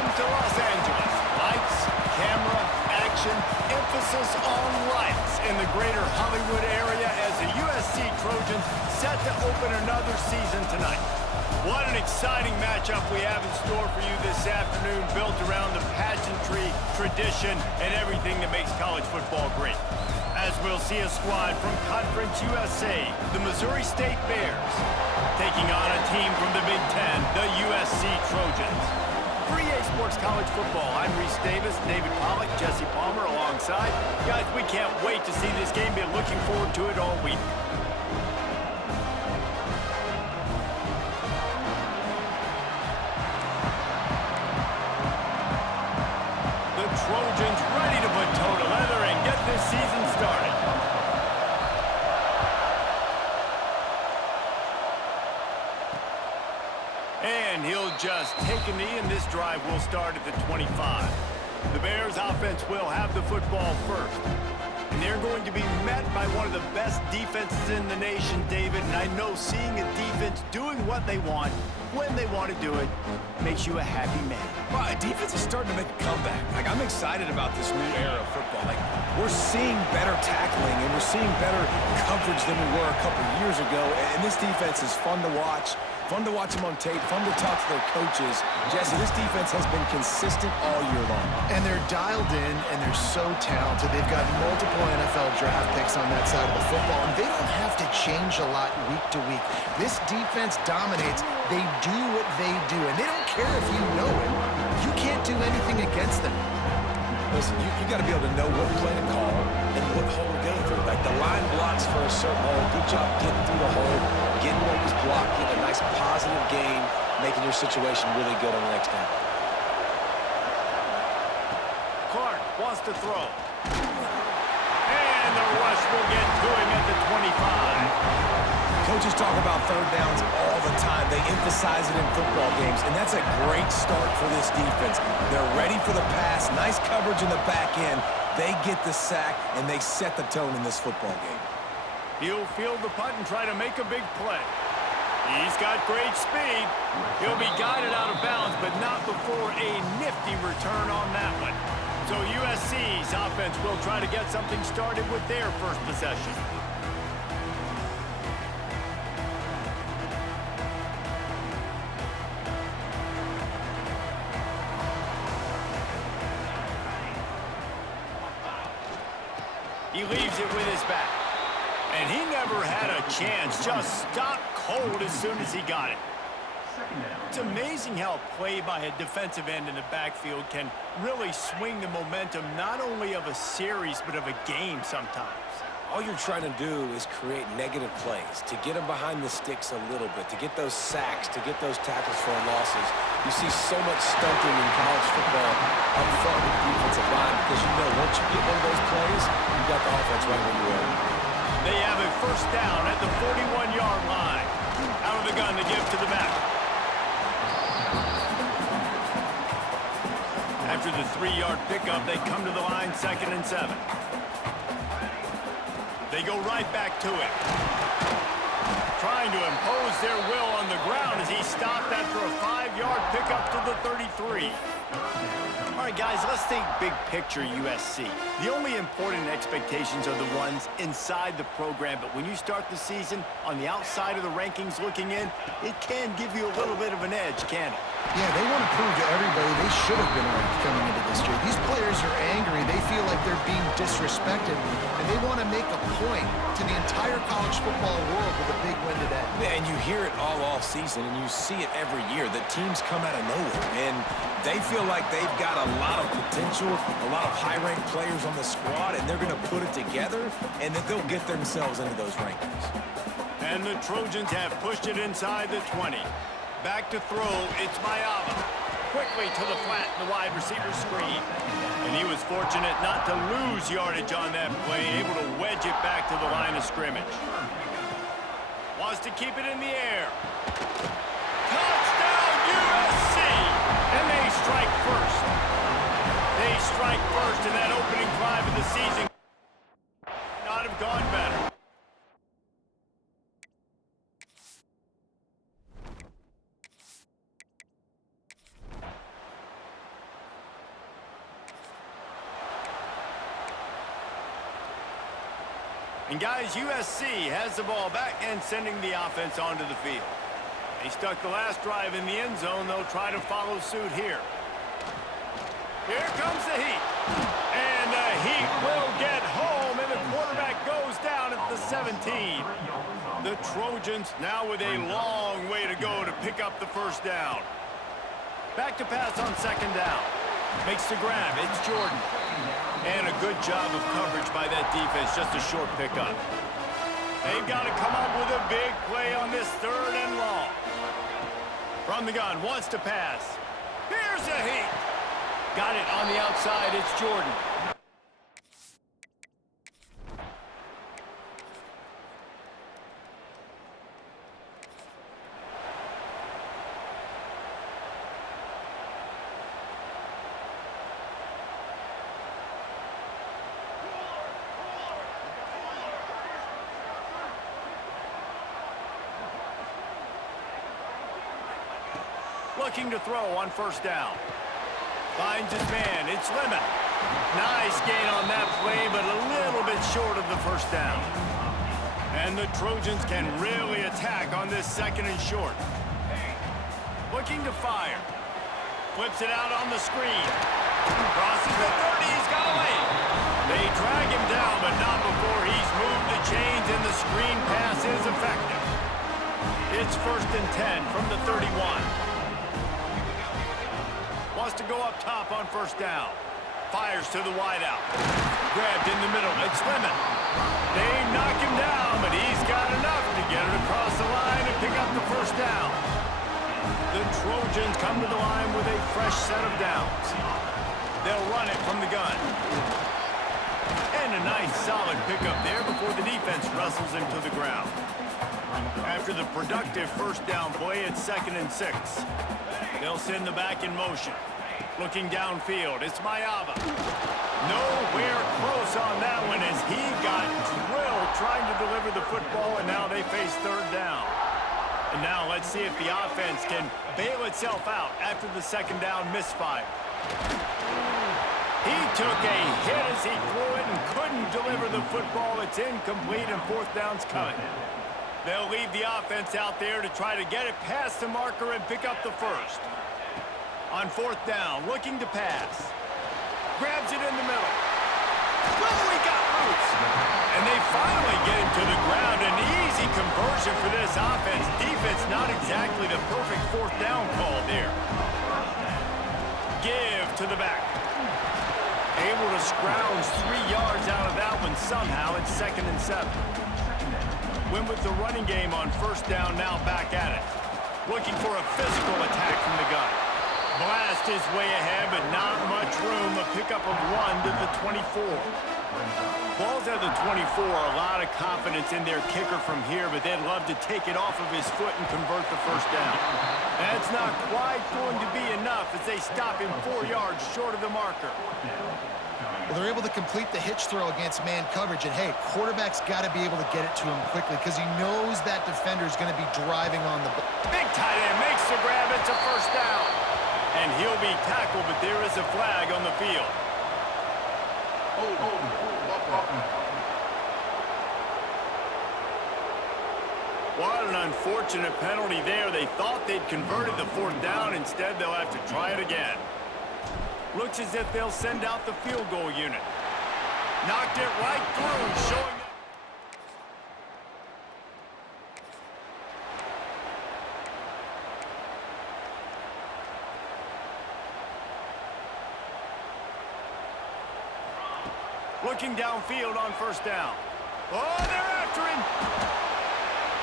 Welcome to Los Angeles. Lights, camera, action, emphasis on lights in the greater Hollywood area as the USC Trojans set to open another season tonight. What an exciting matchup we have in store for you this afternoon, built around the pageantry, tradition, and everything that makes college football great. As we'll see a squad from Conference USA, the Missouri State Bears, taking on a team from the Big Ten, the USC Trojans. For EA Sports College Football, I'm Reese Davis, David Pollack, Jesse Palmer alongside. Guys, we can't wait to see this game. Been looking forward to it all week. The Trojans ready to put toe to leather and get this season started. And he'll just take a knee, and this drive will start at the 25. The Bears offense will have the football first. And they're going to be met by one of the best defenses in the nation, David. And I know seeing a defense doing what they want, when they want to do it, makes you a happy man. Well, defense is starting to make a comeback. I'm excited about this new era of football. We're seeing better tackling, and we're seeing better coverage than we were a couple years ago. And this defense is fun to watch. Fun to watch them on tape, fun to talk to their coaches. Jesse, this defense has been consistent all year long. And they're dialed in, and they're so talented. They've got multiple NFL draft picks on that side of the football, and they don't have to change a lot week to week. This defense dominates. They do what they do, and they don't care if you know it. You can't do anything against them. Listen, you got to be able to know what play to call and what hole to go through. Like the line blocks for a certain hole. Good job getting through the hole, getting what was blocked, getting a nice positive gain, making your situation really good on the next down. Clark wants to throw. And the rush will get to him at the 25. Coaches talk about third downs all the time. They emphasize it in football games, and that's a great start for this defense. They're ready for the pass, nice coverage in the back end. They get the sack, and they set the tone in this football game. He'll field the punt and try to make a big play. He's got great speed. He'll be guided out of bounds, but not before a nifty return on that one. So USC's offense will try to get something started with their first possession. He leaves it with his back. And he never had a chance. Just stopped cold as soon as he got it. It's amazing how a play by a defensive end in the backfield can really swing the momentum not only of a series but of a game sometimes. All you're trying to do is create negative plays, to get them behind the sticks a little bit, to get those sacks, to get those tackles for losses. You see so much stunting in college football up front with the defensive line because you know once you get one of those plays, you got the offense right where you are. They have a first down at the 41-yard line. Out of the gun to give to the back. After the 3-yard pickup, they come to the line 2nd and 7. They go right back to it. Trying to impose their will on the ground as he stopped after a 5-yard pickup to the 33. All right, guys, let's think big picture USC. The only important expectations are the ones inside the program, but when you start the season on the outside of the rankings looking in, it can give you a little bit of an edge, can't it? Yeah, they want to prove to everybody they should have been ranked coming into this year. These players are angry. They feel like they're being disrespected, and they want to make a point to the entire college football world with a big win today. Yeah, and you hear it all season, and you see it every year. The teams come out of nowhere, and they feel like they've got a lot of potential, a lot of high-ranked players on the squad, and they're going to put it together, and that they'll get themselves into those rankings. And the Trojans have pushed it inside the 20. Back to throw, it's Maiava. Quickly to the flat in the wide receiver screen. And he was fortunate not to lose yardage on that play, able to wedge it back to the line of scrimmage. Wants to keep it in the air. Touchdown, USC! And they strike first. They strike first in that opening drive of the season. Not have gone better. And guys, USC has the ball back and sending the offense onto the field. They stuck the last drive in the end zone. They'll try to follow suit here. Here comes the Heat. And the Heat will get home, and the quarterback goes down at the 17. The Trojans now with a long way to go to pick up the first down. Back to pass on second down. Makes the grab. It's Jordan. And a good job of coverage by that defense. Just a short pickup. They've got to come up with a big play on this third and long. From the gun, wants to pass. Here's the Heat. Got it on the outside. It's Jordan. Looking to throw on first down. Finds his man. It's Lemon. Nice gain on that play, but a little bit short of the first down. And the Trojans can really attack on this second and short. Looking to fire. Flips it out on the screen. Crosses the 30. He's got away. They drag him down, but not before he's moved the chains, and the screen pass is effective. It's 1st and 10 from the 31. Wants to go up top on first down. Fires to the wideout. Grabbed in the middle. It's Lemon. They knock him down, but he's got enough to get it across the line and pick up the first down. The Trojans come to the line with a fresh set of downs. They'll run it from the gun. And a nice solid pickup there before the defense wrestles him to the ground. After the productive first down play, it's 2nd and 6. They'll send the back in motion. Looking downfield, it's Maiava. Nowhere close on that one as he got drilled trying to deliver the football, and now they face third down. And now let's see if the offense can bail itself out after the second down misfire. He took a hit as he threw it and couldn't deliver the football. It's incomplete, and fourth down's coming. They'll leave the offense out there to try to get it past the marker and pick up the first. On fourth down, looking to pass. Grabs it in the middle. Oh, he got loose. And they finally get him to the ground. An easy conversion for this offense. Defense not exactly the perfect fourth down call there. Give to the back. Able to scrounge 3 yards out of that one somehow. It's 2nd and 7. Went with the running game on first down, now back at it. Looking for a physical attack from the gun. Blast his way ahead, but not much room. A pickup of 1 to the 24. Ball's at the 24. A lot of confidence in their kicker from here, but they'd love to take it off of his foot and convert the first down. That's not quite going to be enough as they stop him 4 yards short of the marker. Well, they're able to complete the hitch throw against man coverage, and hey, quarterback's got to be able to get it to him quickly because he knows that defender's going to be driving on the ball. Big tight end makes the grab. It's a first down. And he'll be tackled, but there is a flag on the field. What an unfortunate penalty there. They thought they'd converted the fourth down. Instead, they'll have to try it again. Looks as if they'll send out the field goal unit. Knocked it right through, showing it. Looking downfield on first down. Oh, they're after him.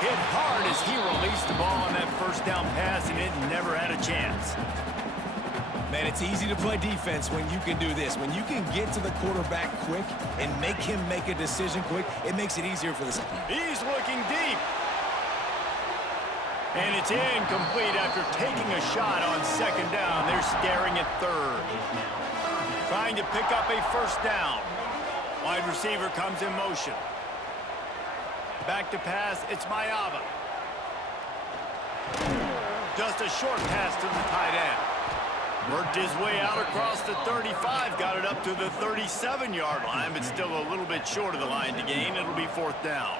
Hit hard as he released the ball on that first down pass, and it never had a chance. Man, it's easy to play defense when you can do this. When you can get to the quarterback quick and make him make a decision quick, it makes it easier for the... He's looking deep. And it's incomplete after taking a shot on second down. They're staring at third. Trying to pick up a first down. Wide receiver comes in motion. Back to pass, it's Maiava. Just a short pass to the tight end. Worked his way out across the 35, got it up to the 37-yard line, but still a little bit short of the line to gain. It'll be 4th down.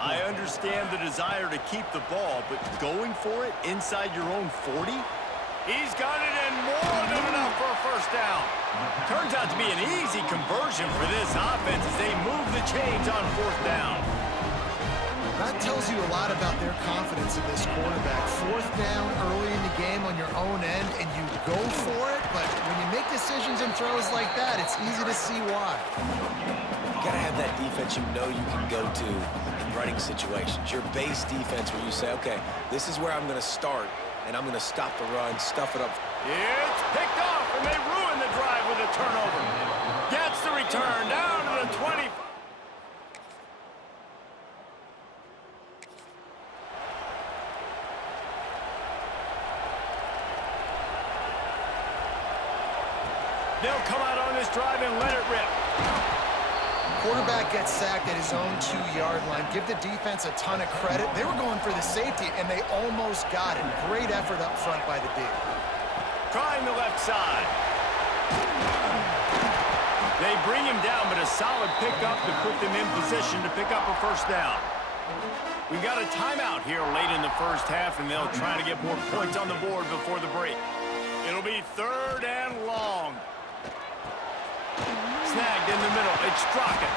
I understand the desire to keep the ball, but going for it inside your own 40? He's got it in more than enough for a 1st down. Turns out to be an easy conversion for this offense as they move the chains on 4th down. That tells you a lot about their confidence in this quarterback. 4th down early in the game on your own end, and you go for it, but when you make decisions and throws like that, it's easy to see why. You got to have that defense you know you can go to in running situations. Your base defense where you say, okay, this is where I'm going to start, and I'm going to stop the run, stuff it up. It's picked off, and they ruin the drive with a turnover. Gets the return down to the 20. They'll come out on this drive and let it rip. Quarterback gets sacked at his own 2-yard line. Give the defense a ton of credit. They were going for the safety, and they almost got it. Great effort up front by the D. Trying the left side. They bring him down, but a solid pickup to put them in position to pick up a 1st down. We've got a timeout here late in the 1st half, and they'll try to get more points on the board before the break. It'll be 3rd and long. Snagged in the middle. It's Strachan.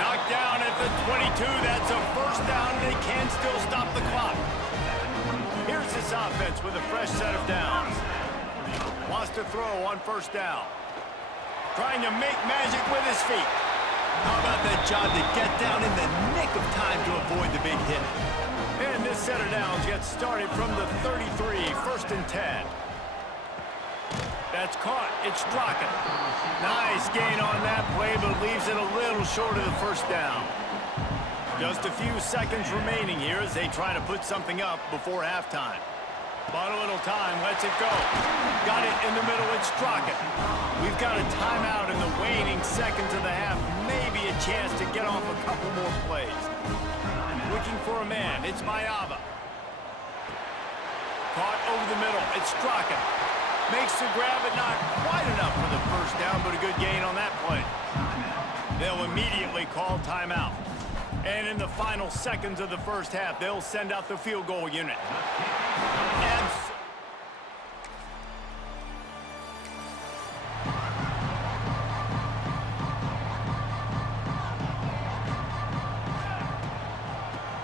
Knocked down at the 22. That's a 1st down. They can still stop the clock. Here's this offense with a fresh set of downs. Wants to throw on 1st down. Trying to make magic with his feet. How about that job to get down in the nick of time to avoid the big hit? And this set of downs gets started from the 33. 1st and 10. That's caught. It's Strachan. Nice gain on that play, but leaves it a little short of the 1st down. Just a few seconds remaining here as they try to put something up before halftime. Bought a little time. Lets it go. Got it in the middle. It's Strachan. We've got a timeout in the waning seconds of the half. Maybe a chance to get off a couple more plays. Looking for a man. It's Maiava. Caught over the middle. It's Strachan. Makes the grab, but not quite enough for the 1st down, but a good gain on that play. They'll immediately call timeout. And in the final seconds of the 1st half, they'll send out the field goal unit. And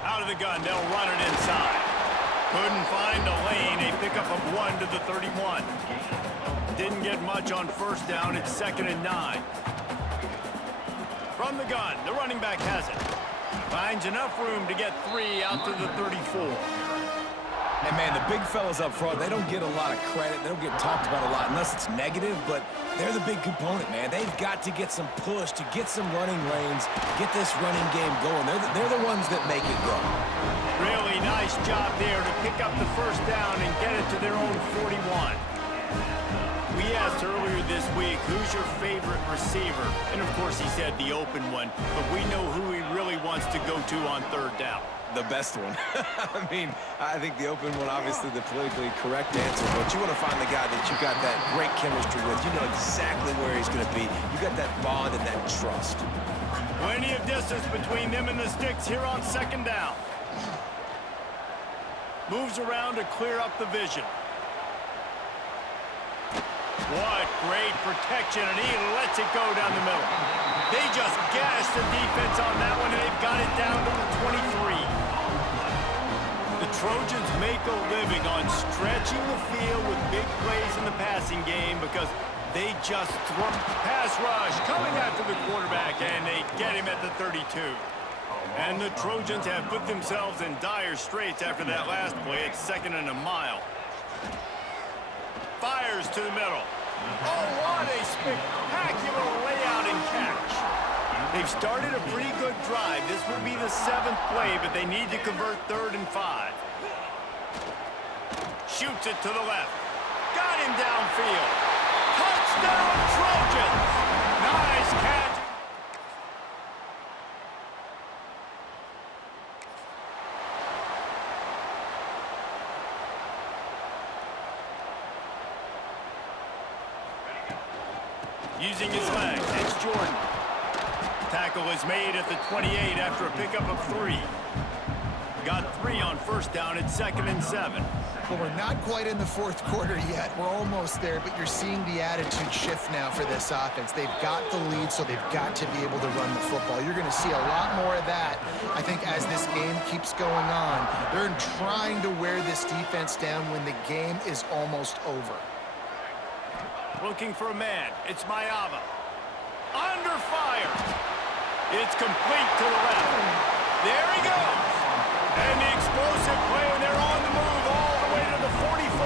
out of the gun, they'll run it inside. Couldn't find a lane. A pickup of 1 to the 31. Didn't get much on 1st down. It's 2nd and 9. From the gun, the running back has it. Finds enough room to get 3 out to the 34. And, man, the big fellas up front, they don't get a lot of credit. They don't get talked about a lot unless it's negative, but they're the big component, man. They've got to get some push, to get some running lanes, get this running game going. They're the ones that make it go. Really nice job there to pick up the 1st down and get it to their own 41. We asked earlier this week, who's your favorite receiver? And, of course, he said the open one, but we know who he really wants to go to on 3rd down. The best one. I mean, I think the open one, obviously the politically correct answer, but you want to find the guy that you got that great chemistry with. You know exactly where he's going to be. You got that bond and that trust. Plenty of distance between them and the sticks here on 2nd down. Moves around to clear up the vision. What great protection, and he lets it go down the middle. They just gashed the defense on that one, and they've got it down to the 23. The Trojans make a living on stretching the field with big plays in the passing game because they just throw. Pass rush coming after the quarterback, and they get him at the 32. And the Trojans have put themselves in dire straits after that last play. It's 2nd and a mile. Fires to the middle. Oh, what a spectacular layout and catch. They've started a pretty good drive. This will be the 7th play, but they need to convert 3rd and 5. Shoots it to the left. Got him downfield. Touchdown, Trojans. Nice catch. using his legs. It's Jordan. Tackle is made at the 28 after a pickup of 3. Got 3 on first down. It's 2nd and 7. Well, we're not quite in the fourth quarter yet. We're almost there, but you're seeing the attitude shift now for this offense. They've got the lead, so they've got to be able to run the football. You're going to see a lot more of that, I think, as this game keeps going on. They're trying to wear this defense down when the game is almost over. Looking for a man. It's Maiava. Under fire. It's complete to the left. There he goes. And the explosive play, and they're on the move all the way to the 44.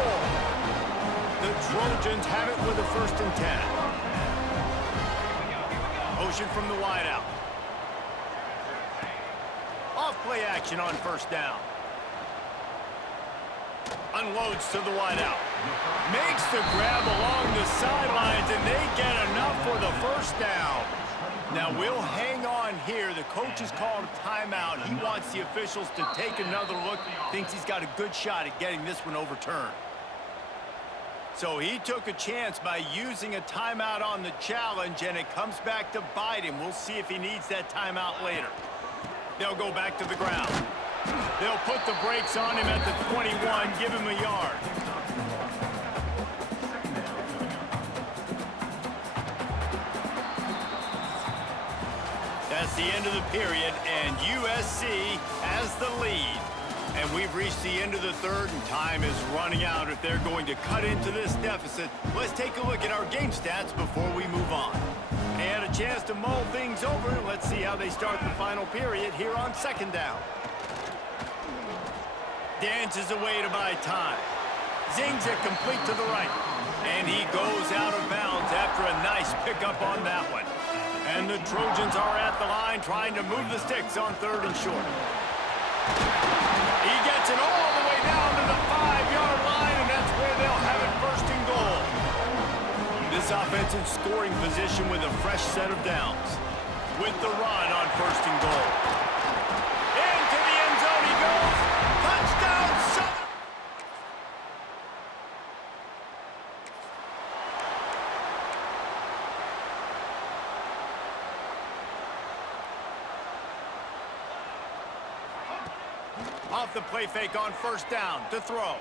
The Trojans have it with a 1st and 10. Motion from the wideout. Off play action on first down. Unloads to the wideout. Makes the grab along the sidelines, and they get enough for the 1st down. Now we'll hang on here. The coach has called a timeout. He wants the officials to take another look. Thinks he's got a good shot at getting this one overturned. So he took a chance by using a timeout on the challenge, and it comes back to bite him. We'll see if he needs that timeout later. They'll go back to the ground. They'll put the brakes on him at the 21, give him a yard. That's the end of the period, and USC has the lead. And we've reached the end of the 3rd, and time is running out if they're going to cut into this deficit. Let's take a look at our game stats before we move on. They had a chance to mull things over. Let's see how they start the final period here on 2nd down. Dances away to buy time. Zings it complete to the right. And he goes out of bounds after a nice pickup on that one. And the Trojans are at the line trying to move the sticks on 3rd and short. He gets it all the way down to the 5-yard line, and that's where they'll have it 1st and goal. This offensive scoring position with a fresh set of downs. With the run on 1st and goal. Into the end zone he goes. Touchdown, Southern! Off the play fake on 1st down to throw.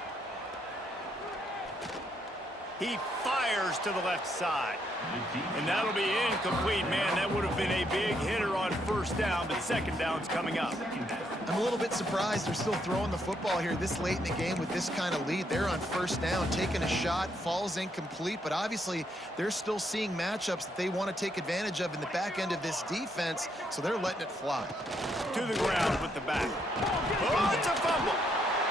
He fires to the left side. And that'll be incomplete. Man, that would have been a big hitter on 1st down, but 2nd down's coming up. I'm a little bit surprised they're still throwing the football here this late in the game with this kind of lead. They're on 1st down, taking a shot, falls incomplete, but obviously they're still seeing matchups that they want to take advantage of in the back end of this defense, so they're letting it fly. To the ground with the back. Oh, it's a fumble.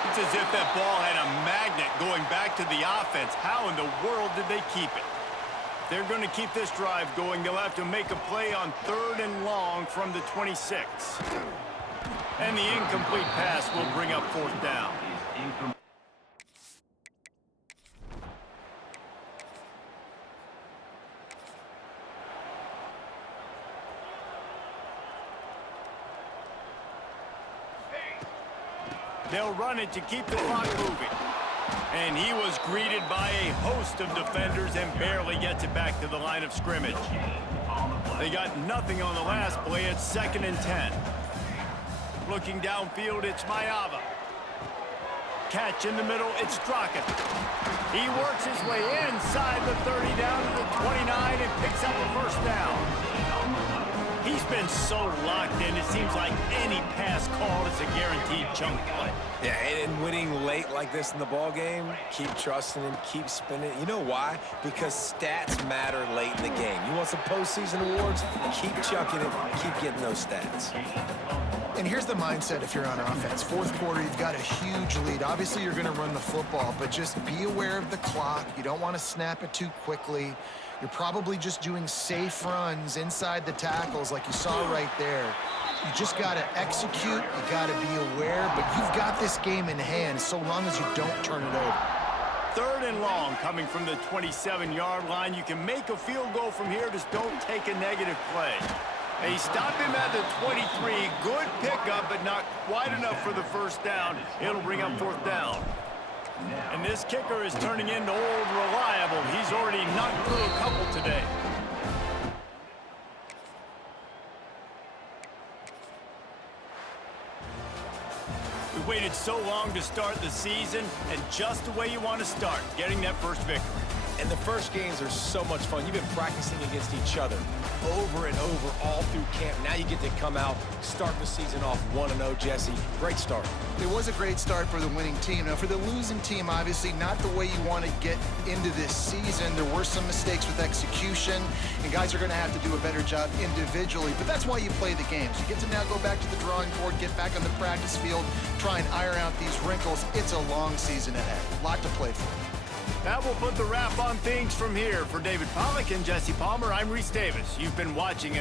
It's as if that ball had a magnet going back to the offense. How in the world did they keep it? If they're going to keep this drive going, they'll have to make a play on 3rd and long from the 26. And the incomplete pass will bring up 4th down. They'll run it to keep the clock moving. And he was greeted by a host of defenders and barely gets it back to the line of scrimmage. They got nothing on the last play. It's 2nd and 10. Looking downfield, it's Maiava. Catch in the middle, it's Strachan. He works his way inside the 30 down to the 29 and picks up a 1st down. He's been so locked in, it seems like any pass called is a guaranteed chunk play. Yeah, and winning late like this in the ball game, keep trusting him, keep spinning. You know why? Because stats matter late in the game. You want some postseason awards? Keep chucking it, keep getting those stats. And here's the mindset if you're on offense. 4th quarter, you've got a huge lead. Obviously, you're going to run the football, but just be aware of the clock. You don't want to snap it too quickly. You're probably just doing safe runs inside the tackles like you saw right there. You just got to execute. You got to be aware, but you've got this game in hand so long as you don't turn it over. 3rd and long coming from the 27-yard line. You can make a field goal from here. Just don't take a negative play. They stop him at the 23. Good pickup, but not quite enough for the 1st down. It'll bring up 4th down. And this kicker is turning into old reliable. He's already knocked through a couple today. We waited so long to start the season, and just the way you want to start, getting that first victory. And the first games are so much fun. You've been practicing against each other over and over all through camp. Now you get to come out, start the season off 1-0, Jesse. Great start. It was a great start for the winning team. Now, for the losing team, obviously not the way you want to get into this season. There were some mistakes with execution, and guys are going to have to do a better job individually. But that's why you play the games. You get to now go back to the drawing board, get back on the practice field, try and iron out these wrinkles. It's a long season ahead. A lot to play for. That will put the wrap on things from here. For David Pollack and Jesse Palmer, I'm Reese Davis. You've been watching